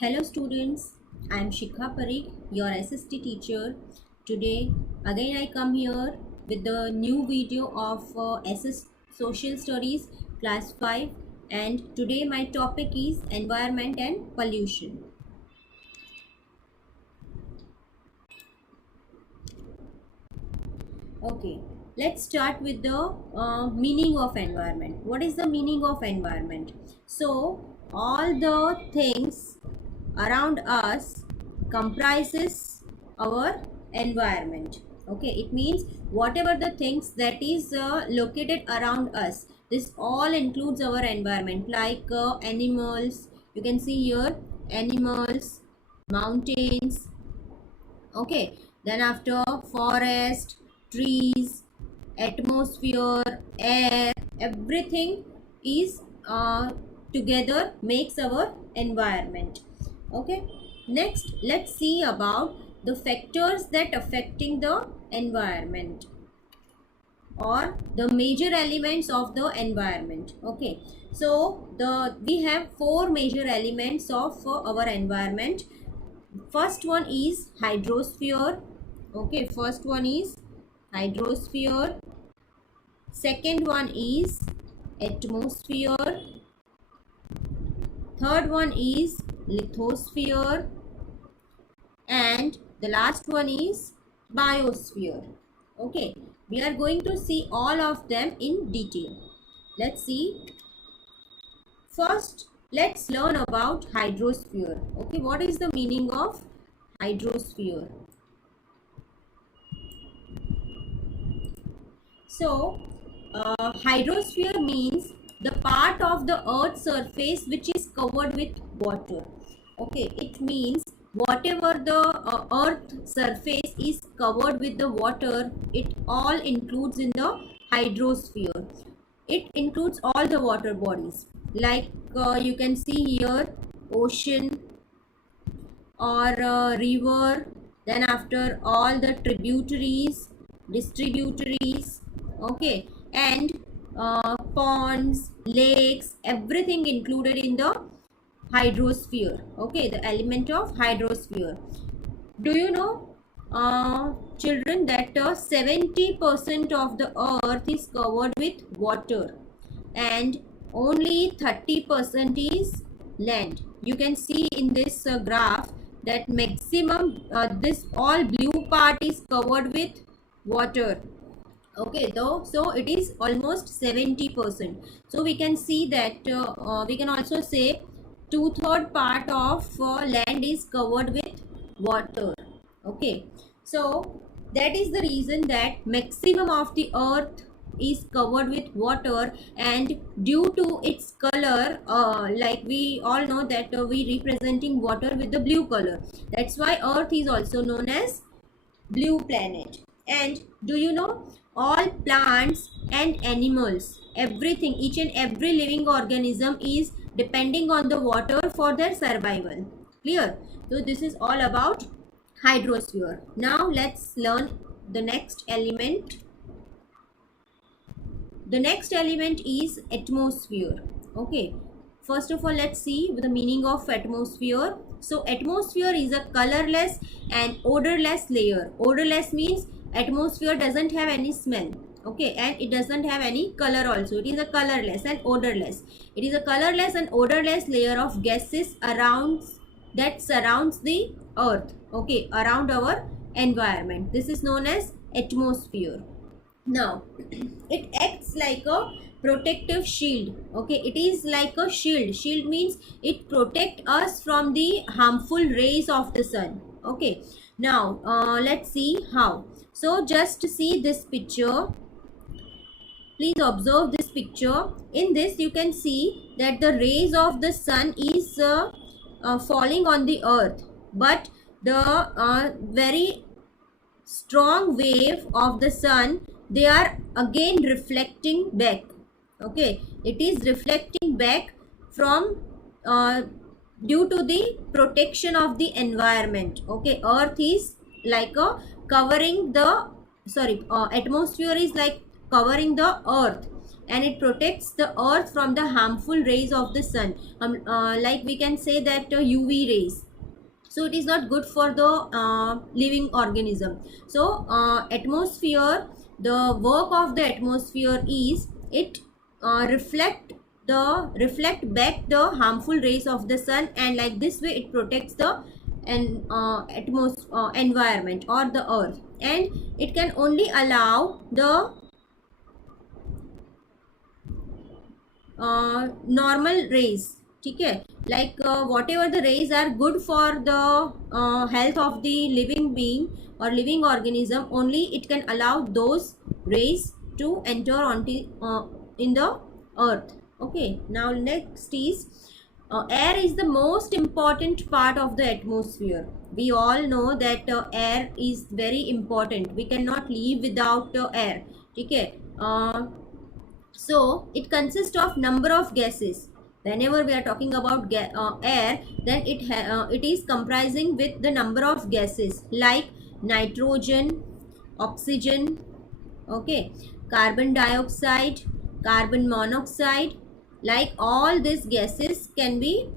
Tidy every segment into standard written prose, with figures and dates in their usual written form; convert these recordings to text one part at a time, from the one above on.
Hello students, I am Shikha Parikh, your SST teacher. Today again I come here with the new video of SS Social Studies class 5, and today my topic is environment and pollution. Okay, let's start with the meaning of environment. What is the meaning of environment? So all the things around us comprises our environment. Okay, it means whatever the things that is located around us, this all includes our environment, like animals. You can see here animals, mountains. Okay, then after forest, trees, atmosphere, air, everything is together makes our environment. Okay, next let's see about the factors that affecting the environment, or the major elements of the environment. Okay, so we have four major elements of our environment. First one is hydrosphere. Okay, first one is hydrosphere. Second one is atmosphere. Third one is lithosphere, and the last one is biosphere. Okay, we are going to see all of them in detail. Let's see. First, let's learn about hydrosphere. Okay, what is the meaning of hydrosphere? So, hydrosphere means the part of the earth's surface which is covered with water. Okay, it means whatever the earth surface is covered with the water, it all includes in the hydrosphere. It includes all the water bodies, like you can see here ocean or river, then after all the tributaries, distributaries. Okay, and ponds, lakes, everything included in the hydrosphere. Okay, the element of hydrosphere. Do you know, children, that 70% of the earth is covered with water and only 30% is land? You can see in this graph that maximum this all blue part is covered with water. Okay, though, so it is almost 70%. So we can see that we can also say two-third part of land is covered with water. Okay, so that is the reason that maximum of the earth is covered with water, and due to its color, like we all know that we representing water with the blue color. That's why earth is also known as blue planet. And do you know, all plants and animals, everything, each and every living organism is depending on the water for their survival. Clear? So this is all about hydrosphere. Now let's learn the next element. The next element is atmosphere. Okay, first of all, let's see the meaning of atmosphere. So atmosphere is a colorless and odorless layer. Odorless means atmosphere doesn't have any smell. Okay, and it doesn't have any color also. It is a colorless and odorless. It is a colorless and odorless layer of gases around that surrounds the earth. Okay, around our environment. This is known as atmosphere. Now it acts like a protective shield. Okay, it is like a shield. Shield means it protects us from the harmful rays of the sun. Okay, now let's see how. So just see this picture. Please observe this picture. In this you can see that the rays of the sun is falling on the earth, but the very strong wave of the sun, they are again reflecting back. Okay, it is reflecting back from due to the protection of the environment. Okay, earth is like a covering the, sorry, atmosphere is like covering the earth, and it protects the earth from the harmful rays of the sun. Like we can say that UV rays, so it is not good for the living organism. So atmosphere, the work of the atmosphere is it reflect back the harmful rays of the sun, and like this way it protects the environment or the earth, and it can only allow the normal rays. ठीक है, like whatever the rays are good for the health of the living being or living organism, only it can allow those rays to enter onto in the earth. Okay, now next is air is the most important part of the atmosphere. We all know that air is very important. We cannot live without air. ठीक है, so it consists of number of gases. Whenever we are talking about air, then it is comprising with the number of gases like nitrogen, oxygen, okay, carbon dioxide, carbon monoxide. Like all these gases can be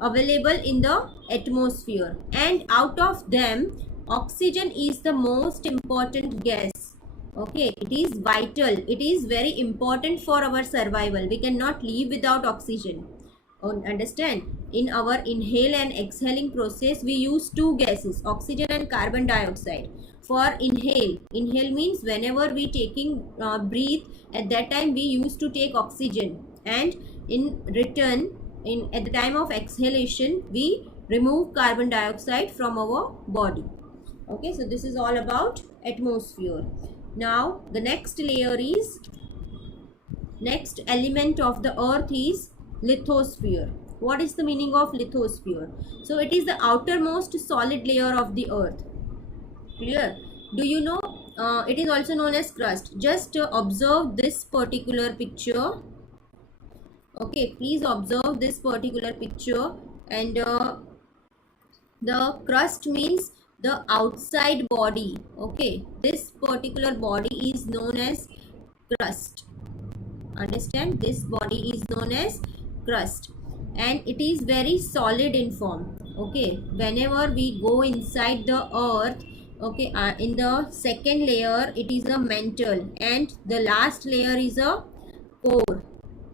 available in the atmosphere, and out of them oxygen is the most important gas. Okay, it is vital, it is very important for our survival. We cannot live without oxygen. Understand, in our inhale and exhaling process we use two gases, oxygen and carbon dioxide. For inhale means whenever we taking breathe, at that time we used to take oxygen, and in return, at the time of exhalation we remove carbon dioxide from our body. Okay, so this is all about atmosphere. Now the next element of the earth is lithosphere. What is the meaning of lithosphere? So it is the outermost solid layer of the earth. Clear? Do you know it is also known as crust? Just observe this particular picture. Okay, please observe this particular picture, and the crust means the outside body. Okay, this particular body is known as crust. Understand, this body is known as crust, and it is very solid in form. Okay, whenever we go inside the earth, okay, in the second layer it is a mantle, and the last layer is a core.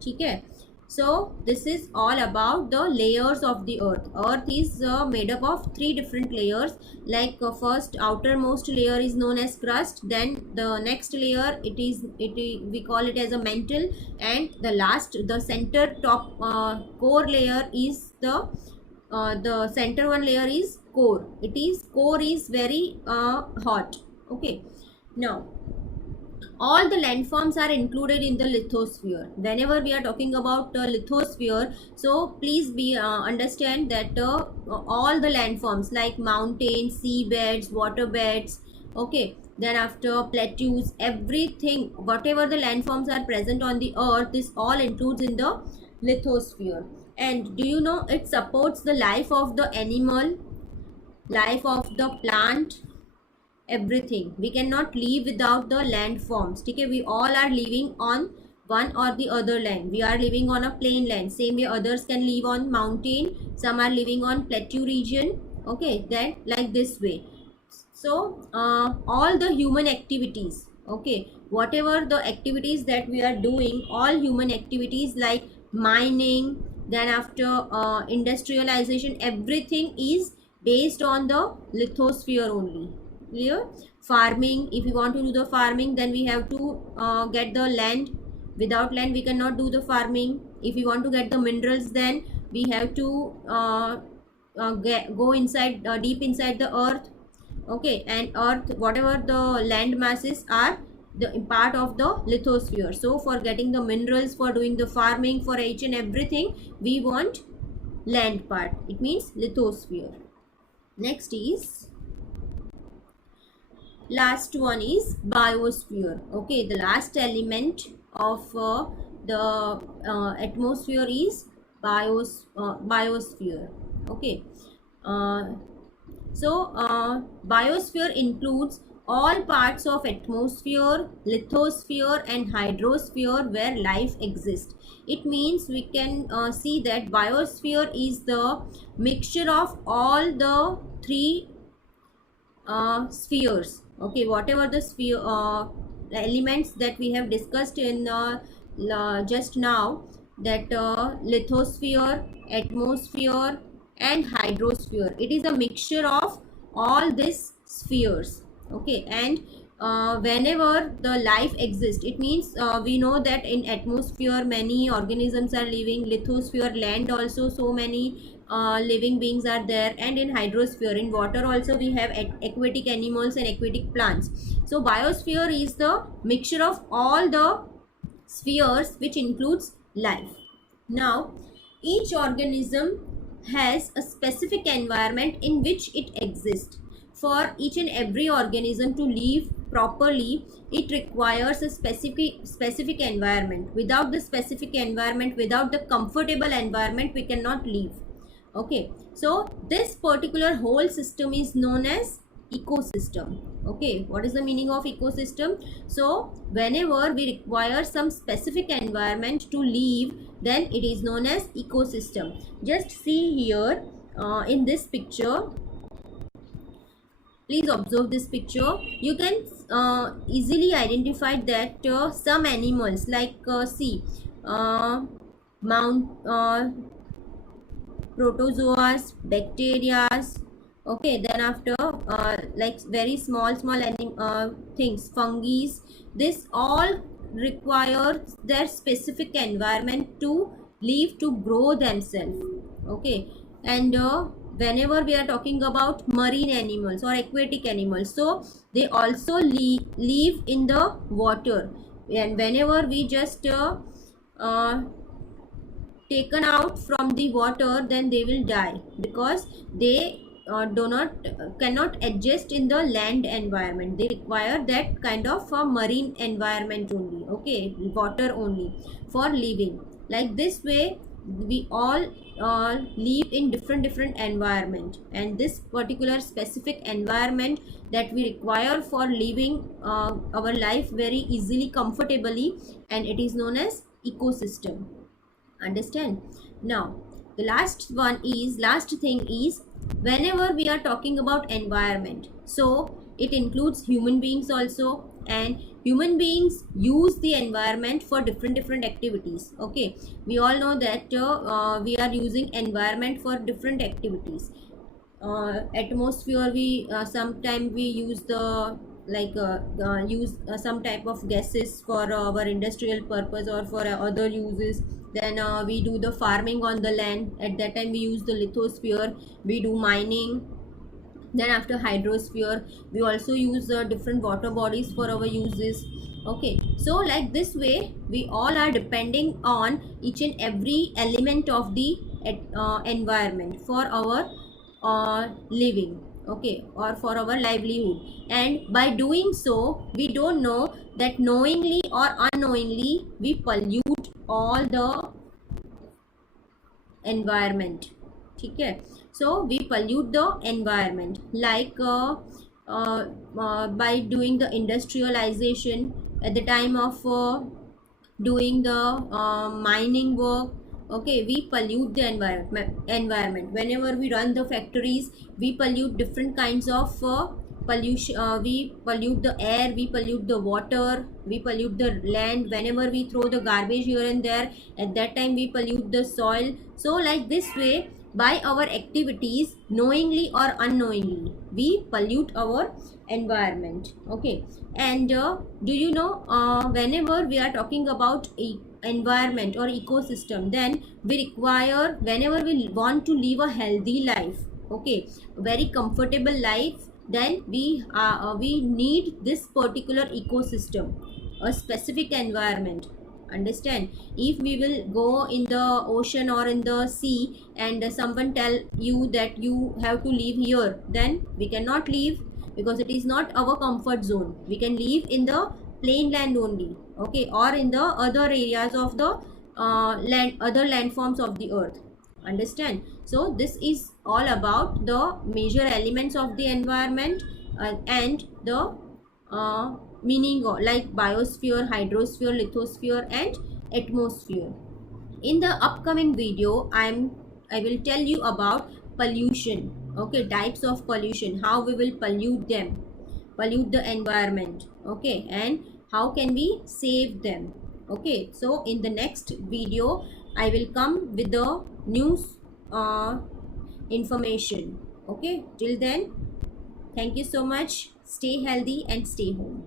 Okay, so this is all about the layers of the earth. Earth is made up of three different layers. Like first outermost layer is known as crust, then the next layer we call it as a mantle, and the center top core layer is the center one layer is core. Core is very hot. Okay, now all the landforms are included in the lithosphere. Whenever we are talking about lithosphere, so please be understand that all the landforms like mountains, seabeds, waterbeds, okay, then after plateaus, everything, whatever the landforms are present on the earth, this all includes in the lithosphere. And do you know it supports the life of the animal, life of the plant, everything. We cannot live without the landforms. Okay, we all are living on one or the other land. We are living on a plain land, same way others can live on mountain, some are living on plateau region. Okay, then like this way. So all the human activities, okay, whatever the activities that we are doing, all human activities like mining, then after industrialization, everything is based on the lithosphere only. Clear? Farming, if we want to do the farming, then we have to get the land. Without land we cannot do the farming. If we want to get the minerals, then we have to go inside deep inside the earth. Okay, and earth, whatever the land masses are the part of the lithosphere. So for getting the minerals, for doing the farming, for each and everything, we want land part. It means lithosphere. Next is last one is biosphere. Okay, the last element of the atmosphere is biosphere. Okay, so biosphere includes all parts of atmosphere, lithosphere and hydrosphere where life exists. It means we can see that biosphere is the mixture of all the three spheres. Okay, whatever the sphere elements that we have discussed in just now, that lithosphere, atmosphere and hydrosphere, it is a mixture of all these spheres. Okay, and whenever the life exists, it means we know that in atmosphere many organisms are living, lithosphere land also so many living beings are there, and in hydrosphere, in water also, we have aquatic animals and aquatic plants. So biosphere is the mixture of all the spheres which includes life. Now each organism has a specific environment in which it exists. For each and every organism to live properly, it requires a specific environment. Without the specific environment, without the comfortable environment, we cannot live. Okay, so this particular whole system is known as ecosystem. Okay, what is the meaning of ecosystem? So whenever we require some specific environment to live, then it is known as ecosystem. Just see here in this picture, please observe this picture. You can easily identify that some animals like see mount protozoas, bacterias, okay, then after like very small things, fungi, this all require their specific environment to live, to grow themselves. Okay, and whenever we are talking about marine animals or aquatic animals, so they also live in the water, and whenever we just taken out from the water, then they will die, because they do not cannot adjust in the land environment. They require that kind of a marine environment only, okay, water only for living. Like this way we all live in different environment, and this particular specific environment that we require for living our life very easily, comfortably, and it is known as ecosystem. Understand? Now the last thing is, whenever we are talking about environment, so it includes human beings also, and human beings use the environment for different activities. Okay, we all know that we are using environment for different activities. Atmosphere, we sometime we use the like use some type of gases for our industrial purpose or for other uses. Then we do the farming on the land, at that time we use the lithosphere, we do mining. Then after hydrosphere, we also use different water bodies for our uses. Okay, so like this way we all are depending on each and every element of the environment for our living, okay, or for our livelihood. And by doing so, we don't know that knowingly or unknowingly we pollute all the environment. Okay, so we pollute the environment, like by doing the industrialization, at the time of doing the mining work. Okay, we pollute the environment. Whenever we run the factories, we pollute different kinds of pollution. We pollute the air, we pollute the water, we pollute the land. Whenever we throw the garbage here and there, at that time we pollute the soil. So like this way, by our activities, knowingly or unknowingly, we pollute our environment. Okay, and do you know, whenever we are talking about environment or ecosystem, then we require, whenever we want to live a healthy life, okay, very comfortable life, then we need this particular ecosystem, a specific environment. Understand? If we will go in the ocean or in the sea, and someone tell you that you have to live here, then we cannot live, because it is not our comfort zone. We can live in the plain land only, okay, or in the other areas of the land, other landforms of the earth. Understand? So this is all about the major elements of the environment and the meaning like biosphere, hydrosphere, lithosphere and atmosphere. In the upcoming video, I will tell you about pollution. Okay, types of pollution, how we will pollute them, pollute the environment. Okay, and how can we save them. Okay, so in the next video I will come with the news information. Okay, till then, thank you so much. Stay healthy and stay home.